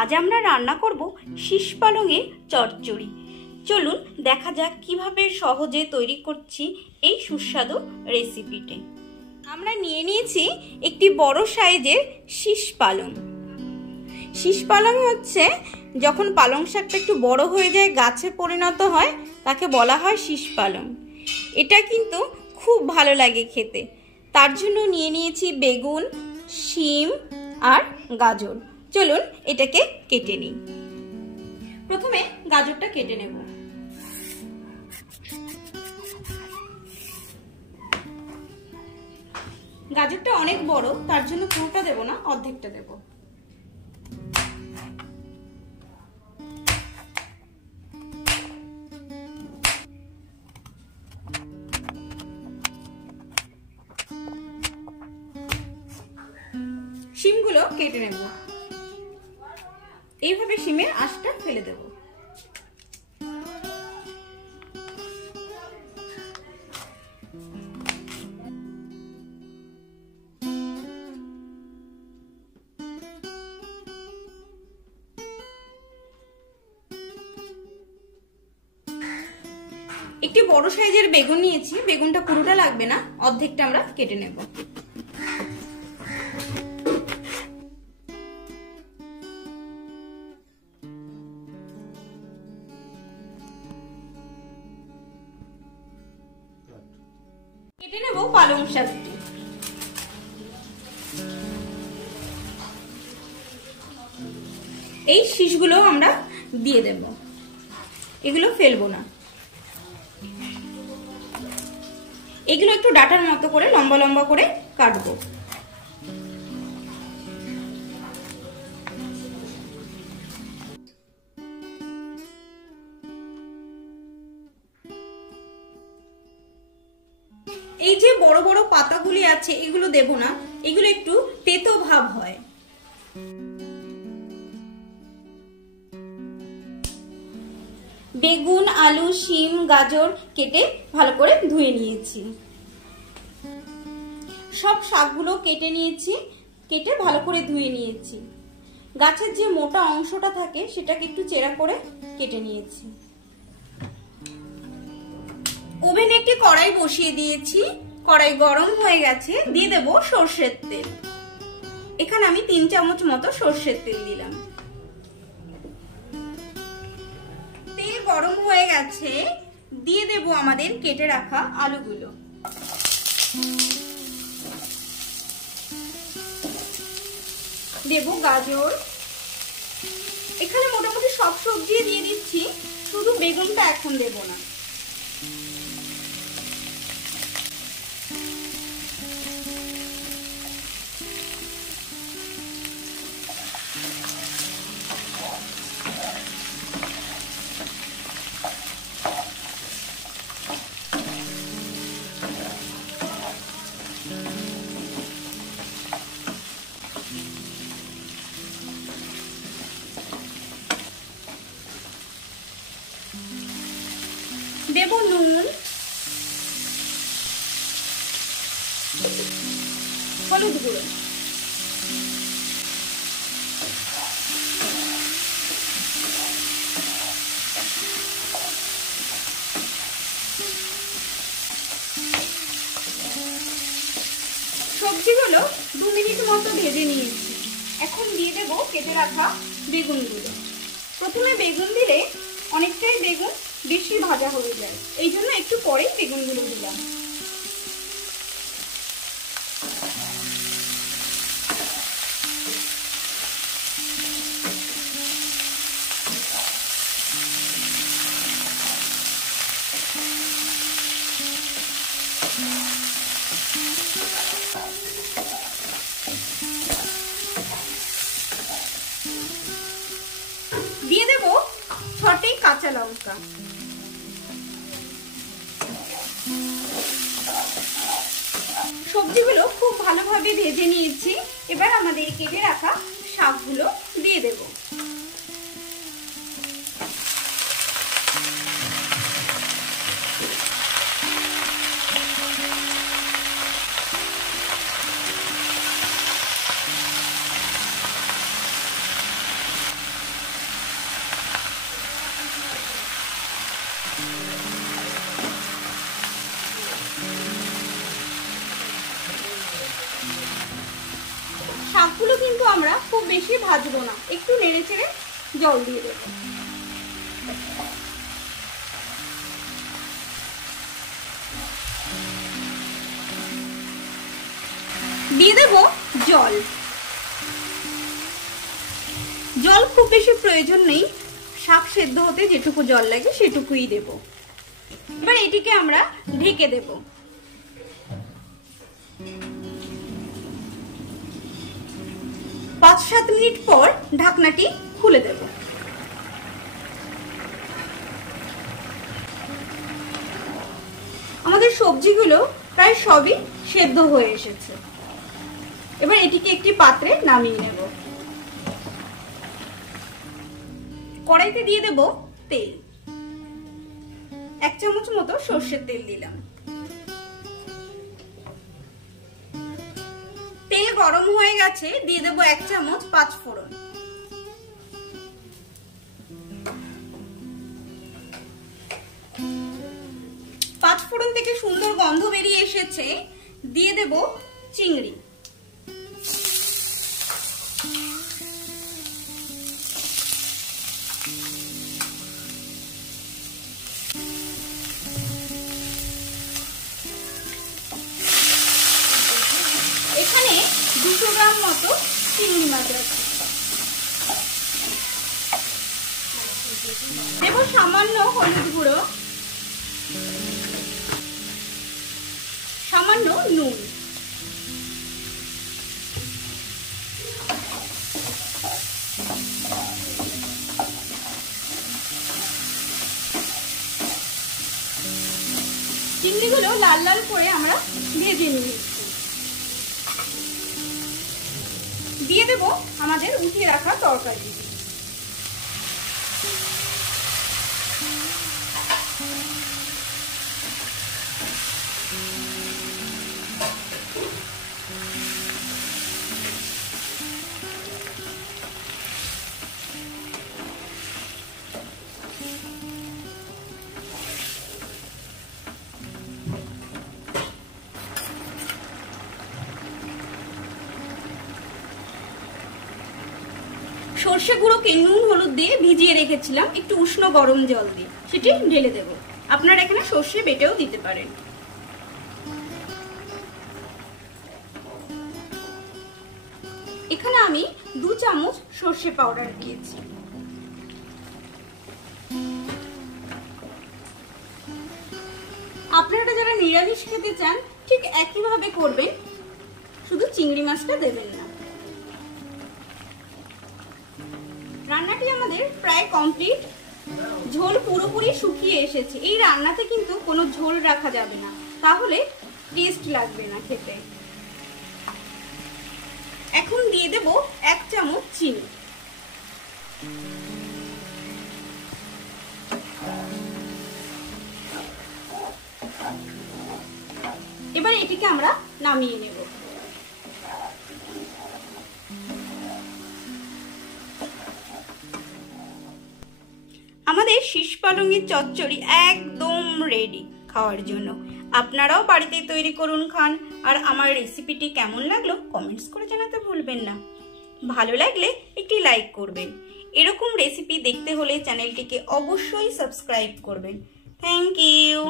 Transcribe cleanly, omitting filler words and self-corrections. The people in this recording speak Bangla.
আজ আমরা রান্না করব শীষ পালংয়ের চচ্চড়ি। চলুন দেখা যাক কিভাবে সহজে তৈরি করছি এই সুস্বাদু রেসিপিটি। আমরা নিয়ে নিয়েছি একটি বড় সাইজের শীষ পালং। শীষ পালং হচ্ছে যখন পালং শাকটা একটু বড় হয়ে যায়, গাছে পরিণত হয়, তাকে বলা হয় শীষ পালং। এটা কিন্তু খুব ভালো লাগে খেতে। তার জন্য নিয়ে নিয়েছি বেগুন, শিম আর গাজর। চলুন এটাকে কেটে নিই। প্রথমে গাজরটা কেটে নেব। গাজরটা অনেক বড়, তার জন্য পুরোটা দেব না, অর্ধেকটা দেব। শিমগুলো কেটে নেব। এইভাবে শিমের আঁশটা ফেলে দেব। একটি বড় সাইজের বেগুন নিয়েছি। বেগুনটা পুরোটা লাগবে না, অর্ধেকটা আমরা কেটে নেব। কেটে নেব পালং শাকটি। এই শীষগুলো আমরা দিয়ে দেব, এগুলো ফেলবো না। এগুলো একটু ডাটার মতো করে লম্বা লম্বা করে কাটবো। এই যে বড় বড় পাতাগুলি আছে, এগুলো দেব না, এগুলো একটু তেতো ভাব হয়। বেগুন, আলু, শিম, গাজর কেটে ভালো করে ধুয়ে নিয়েছি। সব শাকগুলো কেটে নিয়েছি, কেটে ভালো করে ধুয়ে নিয়েছি। গাছের যে মোটা অংশটা থাকে সেটাকে একটু চেরা করে কেটে নিয়েছি। ওভেনে একটি কড়াই বসিয়ে দিয়েছি। কড়াই গরম হয়ে গেছে, দিয়ে দেব সরষের তেল। এখানে আমি 3 চামচ মতো সরষের তেল দিলাম। তেল গরম হয়ে গেছে, দিয়ে দেব আমাদের কেটে রাখা আলুগুলো। দেব গাজর। এখানে মোটামুটি সব সবজি দিয়ে দিচ্ছি, শুধু বেগুনটা এখন দেব না। দেব নুন, হলুদ গুঁড়ো, সবজিগুলো 2 মিনিট মতো ভেজে নিয়েছি। এখন দিয়ে দেব কেটে রাখা বেগুনগুলো। প্রথমে বেগুন দিলে অনেকটাই বেগুন বেশি ভাজা হয়ে যায়, এই জন্য একটু পরেই বেগুনগুলো দিলাম। দিয়ে দেব 6টি কাঁচা লঙ্কা। সবজিগুলো খুব ভালোভাবে ভেজে নিয়েছি। এবার আমাদের কেটে রাখা শাকগুলো দিয়ে দেব। শাকগুলো কিন্তু আমরা খুব বেশি ভাজবো না, একটু নেড়ে চেড়ে জল দিয়ে দেব। দিয়ে দেব জল। জল খুব বেশি প্রয়োজন নেই, শাক সেদ্ধ হতে যেটুকু জল লাগে সেটুকুই দেব। এবার এটিকে আমরা ঢেকে দেব। 5-7 মিনিট পর ঢাকনাটি খুলে দেব। আমাদের সবজিগুলো প্রায় সবই সেদ্ধ হয়ে এসেছে। এবার এটিকে একটি পাত্রে নামিয়ে নেব। কড়াইতে দিয়ে দেব তেল। 1 চামচ মতো সরষের তেল দিলাম। তেল গরম হয়ে গেছে, দিয়ে দেব 1 চামচ 5 ফোড়ন। পাঁচ ফোড়ন থেকে সুন্দর গন্ধ বেরিয়ে এসেছে, দিয়ে দেব চিংড়ি। এখানে 200 গ্রাম মতো চিংড়ি মাছ আছে। দেব সামান্য হলুদ গুঁড়ো, সামান্য নুন। চিংড়িগুলো লাল লাল করে আমরা ভেজে নিয়েছি। দিয়ে দেব আমাদের উঠিয়ে রাখা তরকারি। সর্ষে গুঁড়োকে নুন হলুদ দিয়ে ভিজিয়ে রেখেছিলাম একটু উষ্ণ গরম জল দিয়ে, সেটি ঢেলে দেব। আপনারা এখানে সর্ষে বেটেও দিতে পারেন। এখানে আমি 2 চামচ সর্ষে পাউডার দিয়েছি। আপনারা যারা নিরামিষ খেতে চান ঠিক একইভাবে করবেন, শুধু চিংড়ি মাছটা দেবেন না। রান্নাটি আমাদের প্রায় কমপ্লিট। ঝোল পুরোপুরি শুকিয়ে এসেছে। এই রান্নাতে কিন্তু কোনো ঝোল রাখা যাবে না, তাহলে টেস্ট লাগবে না খেতে। এখন দিয়ে দেব 1 চামচ চিনি। এবার এটিকে আমরা নামিয়ে নেব। আমাদের শীষ পালংয়ের চচ্চড়ি একদম রেডি খাওয়ার জন্য। আপনারাও বাড়িতে তৈরি করুন, খান। আর আমার রেসিপিটি কেমন লাগলো কমেন্টস করে জানাতে ভুলবেন না। ভালো লাগলে একটি লাইক করবেন। এরকম রেসিপি দেখতে হলে চ্যানেলটিকে অবশ্যই সাবস্ক্রাইব করবেন। Thank you.